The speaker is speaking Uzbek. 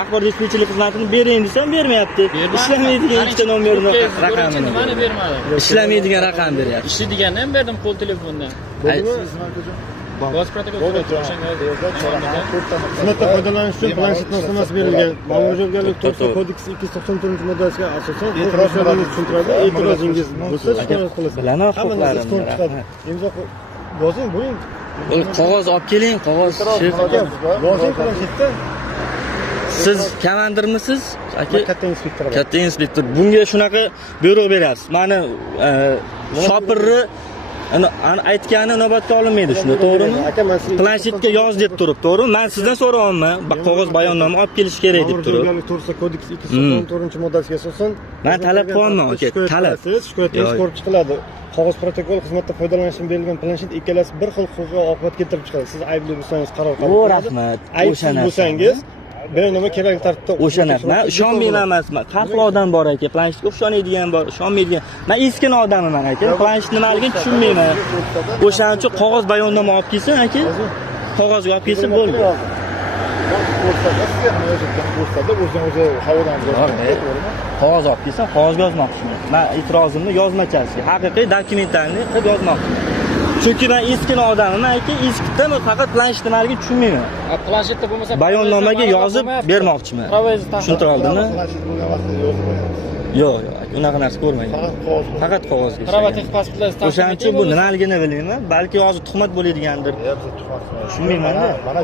axborot dispetcherlik xizmatini bering desam bermayapti. Ishlamaydigan ikkita nomerni raqamini. Nimani bermadi? Ishlamaydigan raqam beryapti. Ishlaydiganni ham berdim qo'l telefondan. Boz protokol xizmatdan foydalanish uchun planshet nosxonasi berilgan. Ma'muriy javobgarlik to'g'risida kodeksi 294-moddasiga asosan e'tirozlarni tushuntiradi. E'tirozingiz bo'lsa shikoyat qilasiz. Bilaman huquqlarimni. Imzo yozing, bo'ling. Qog'oz olib keling, qog'oz. Yozing planshetda. Siz komandirmisiz? Aka, Katta inspektor. katta inspektor. Bunga shunaqa buyruq beryapsiz. Mani shopirni aytgani inobatga olinmaydi, shunda to'g'rimi? Planshetga yoz deb turib, to'g'rimi? Men sizdan so'rayapman. Qog'oz bayonnoma olib kelish kerak deb turib. To'g'risida kodeks 294-moddasiga asosan Men talab qilyapman, aka, talab. Shikoyatlar ko'rib chiqiladi. Qog'oz protokol xizmatdan foydalanish uchun berilgan planshet ikkalasi bir xil huquqiy oqibat keltirib chiqadi. Siz aybli bo'lsangiz qaror qabul qilasiz. Rahmat. Aybsiz bo'lsangiz bayonnoma kerakli tartibda O'sha narsa. Men ishonmayman emasman. Har xil odam bor aka. Planshetga ishonadigan bor, ishonmaydigan. Men eskina odamman aka. Planshet nimaligini tushunmayman. O'shaning uchun qog'oz bayonnoma olib kelsin aka. Qog'ozga olib kelsin bo'ldi. Qog'oz olib kelsin, qog'ozga yozmoqchiman. Men e'tirozimni yozmachasiga, haqiqiy dokumentlarni qilib yozmoqchiman. Chunki men eskina odamman aka, eskitdan faqat planshet nimaligini tushunmayman. Planshetda bo'lmasa Bayonnomaga yozib bermoqchiman. Tushuntira oldimmi? Yo'q, unaqa narsa ko'rmayman. Faqat qog'ozga. Pravatik pasportlar. O'shaning uchun bu nimaligini bilmayman. Balki hozir tuhmat bo'ladigandir. Tushunmayman-da. Mana